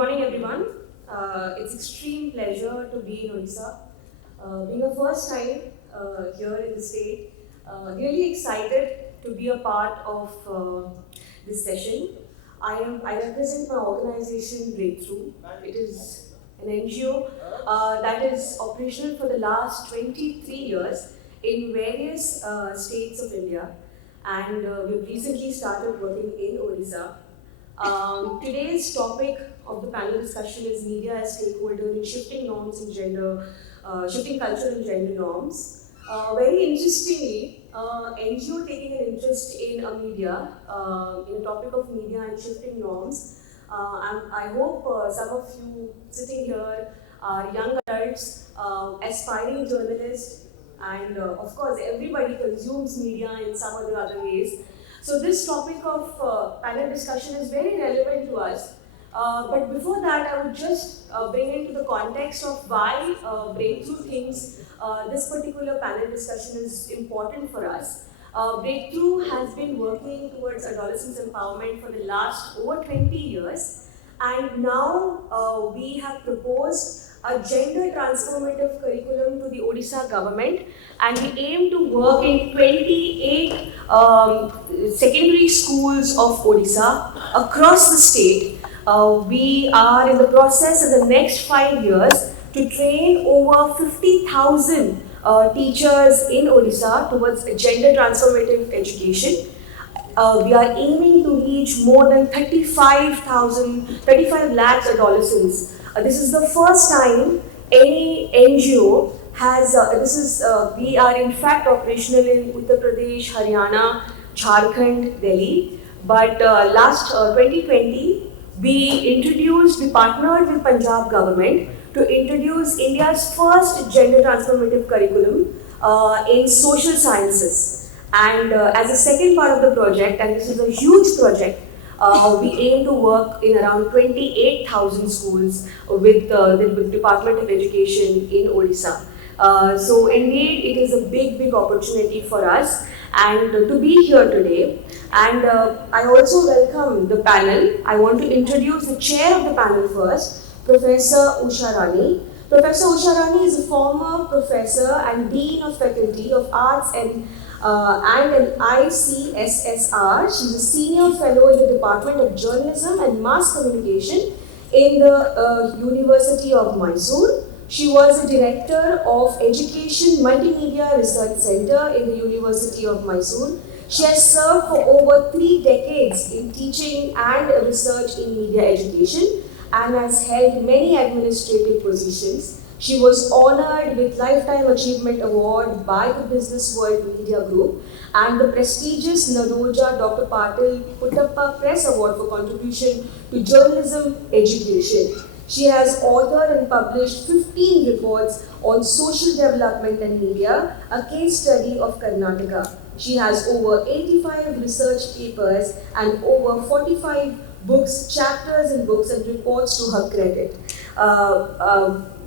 morning, everyone. It's extreme pleasure to be in Odisha. Being a first time here in the state, really excited to be a part of this session. I represent my organization Breakthrough. It is an NGO that is operational for the last 23 years in various states of India, and we've recently started working in Odisha. Today's topic of the panel discussion is media as stakeholder in shifting norms and shifting culture and gender norms. Very interestingly, NGO taking an interest in media, in the topic of media and shifting norms. And I hope some of you sitting here are young adults, aspiring journalists, and of course everybody consumes media in some or the other ways. So this topic of panel discussion is very relevant to us. But before that, I would just bring into the context of why Breakthrough thinks this particular panel discussion is important for us. Breakthrough has been working towards adolescents empowerment for the last over 20 years. And now we have proposed a gender transformative curriculum to the Odisha government, and we aim to work in 28 secondary schools of Odisha across the state. We are in the process in the next 5 years to train over 50,000 teachers in Odisha towards gender transformative education. We are aiming to reach more than 35 lakhs adolescents. This is the first time any NGO has, we are in fact operational in Uttar Pradesh, Haryana, Jharkhand, Delhi. But last 2020, we partnered with Punjab government to introduce India's first gender transformative curriculum in social sciences. And as a second part of the project, and this is a huge project, we aim to work in around 28,000 schools with the Department of Education in Odisha. So indeed, it is a big opportunity for us and to be here today. And I also welcome the panel. I want to introduce the chair of the panel first, Professor Usha Rani. Professor Usha Rani is a former professor and Dean of Faculty of Arts and an ICSSR. She's a senior fellow in the Department of Journalism and Mass Communication in the University of Mysore. She was a director of Education Multimedia Research Center in the University of Mysore. She has served for over 3 decades in teaching and research in media education and has held many administrative positions. She was honored with Lifetime Achievement Award by the Business World Media Group and the prestigious Nadoja Dr. Patil Puttappa Press Award for contribution to journalism education. She has authored and published 15 reports on social development and media, a case study of Karnataka. She has over 85 research papers and over 45 books, chapters in books and reports to her credit.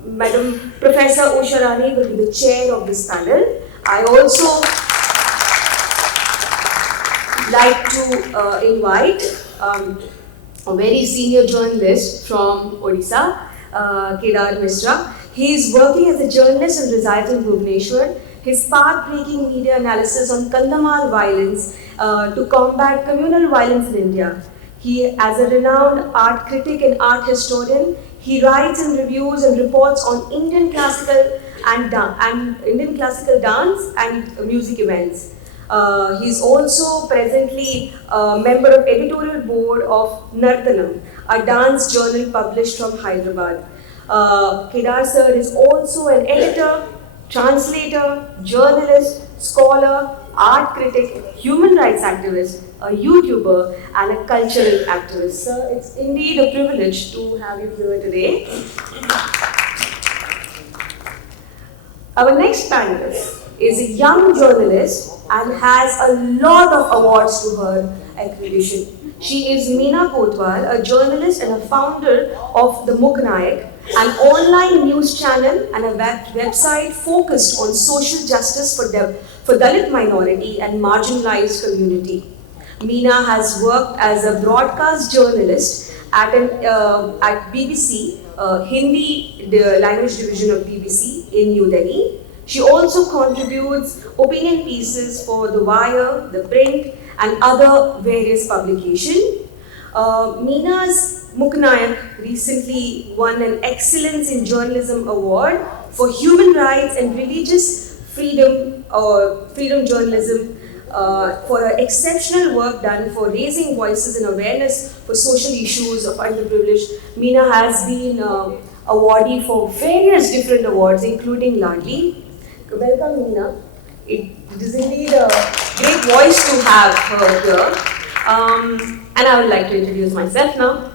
Madam Professor Usha Rani will be the chair of this panel. I also like to invite a very senior journalist from Odisha, Kedar Mishra. He is working as a journalist and resides in Bhubaneswar. His path-breaking media analysis on Kandhamal violence to combat communal violence in India. He, as a renowned art critic and art historian, he writes and reviews and reports on Indian classical dance and music events. He is also presently a member of editorial board of Nartanam, a dance journal published from Hyderabad. Kedar sir is also an editor, translator, journalist, scholar, art critic, human rights activist, a YouTuber, and a cultural activist. Sir, it's indeed a privilege to have you here today. Our next panelist is a young journalist and has a lot of awards to her accreditation. She is Meena Kotwal, a journalist and a founder of the Muknayak, an online news channel and a website focused on social justice for Dalit minority and marginalized community. Meena has worked as a broadcast journalist at BBC, Hindi language division of BBC in New Delhi. She also contributes opinion pieces for The Wire, The Print, and other various publications. Mina's Muknayak recently won an Excellence in Journalism Award for Human Rights and Religious Freedom or Freedom Journalism for her exceptional work done for raising voices and awareness for social issues of underprivileged. Mina has been awardee for various different awards, including Ladli. Welcome, Mina. It is indeed a great voice to have her here. And I would like to introduce myself now.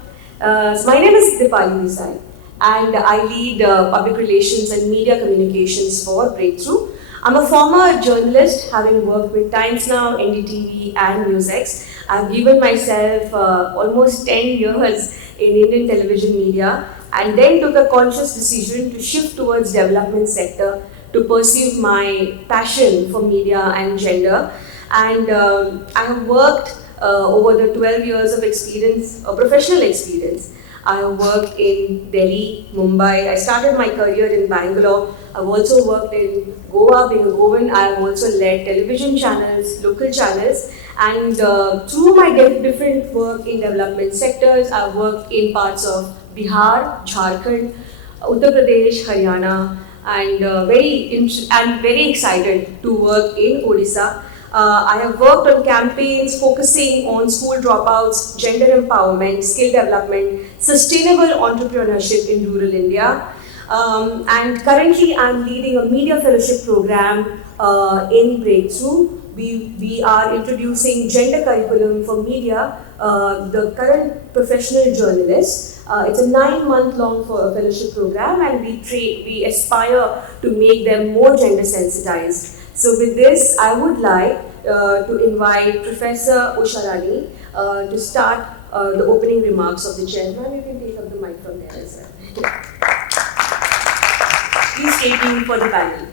So my name is Deepali Desai, and I lead public relations and media communications for Breakthrough. I'm a former journalist, having worked with Times Now, NDTV, and NewsX. I've given myself almost 10 years in Indian television media, and then took a conscious decision to shift towards development sector to pursue my passion for media and gender. And I have worked over the 12 years of experience, professional experience. I have worked in Delhi, Mumbai. I started my career in Bangalore. I've also worked in Goa, being a Goan. I have also led television channels, local channels. And through my different work in development sectors, I've worked in parts of Bihar, Jharkhand, Uttar Pradesh, Haryana, and very excited to work in Odisha. I have worked on campaigns focusing on school dropouts, gender empowerment, skill development, sustainable entrepreneurship in rural India. And currently I'm leading a media fellowship program in Breakthrough. We are introducing gender curriculum for media, the current professional journalists. It's a 9-month-long fellowship program, and we aspire to make them more gender sensitized. So with this, I would like to invite Professor Usha Rani to start the opening remarks of the chair. Ma'am, you can take up the mic from there as well. Please stay tuned for the panel.